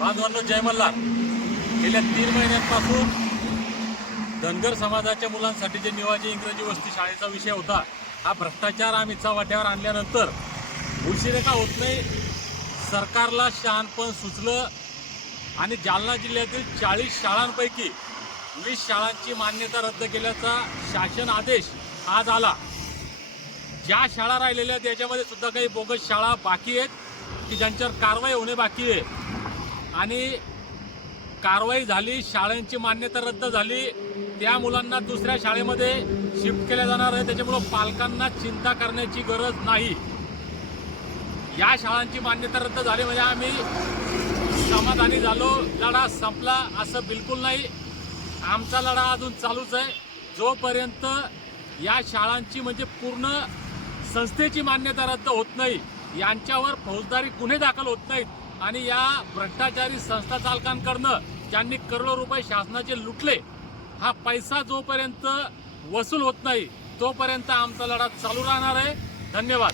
बांधवांनो जय मल्हार. गेल्या तीन महिन्यांपासून धनगर समाजाच्या मुलांसाठी जे निवाजी इंग्रजी वस्ती शाळेचा विषय होता हा भ्रष्टाचार आम्ही वाट्यावर आणल्यानंतर उशिरे का होत नाही सरकारला शहाणपण सुचलं आणि जालना जिल्ह्यातील चाळीस शाळांपैकी वीस शाळांची मान्यता रद्द केल्याचा शासन आदेश आज आला. ज्या शाळा राहिलेल्या त्याच्यामध्ये सुद्धा काही बोगस शाळा बाकी आहेत की ज्यांच्यावर कारवाई होणे बाकी आहे. आणि कारवाई झाली शाळांची मान्यता रद्द झाली. त्या मुलांना दुसऱ्या शाळेमध्ये शिफ्ट केल्या जाणार आहे. त्याच्यामुळं पालकांना चिंता करण्याची गरज नाही. या शाळांची मान्यता रद्द झाली म्हणजे आम्ही समाधानी झालो. लढा संपला असं बिलकुल नाही. आमचा लढा अजून चालूच आहे. जोपर्यंत या शाळांची म्हणजे पूर्ण संस्थेची मान्यता रद्द होत नाही यांच्यावर फौजदारी गुन्हे दाखल होत नाहीत. आणि या भ्रष्टाचारी संस्था चालकांकडनं ज्यांनी करोडो रुपये शासनाचे लुटले हा पैसा जोपर्यंत वसूल होत नाही तोपर्यंत आमचा लढा चालू राहणार आहे. धन्यवाद.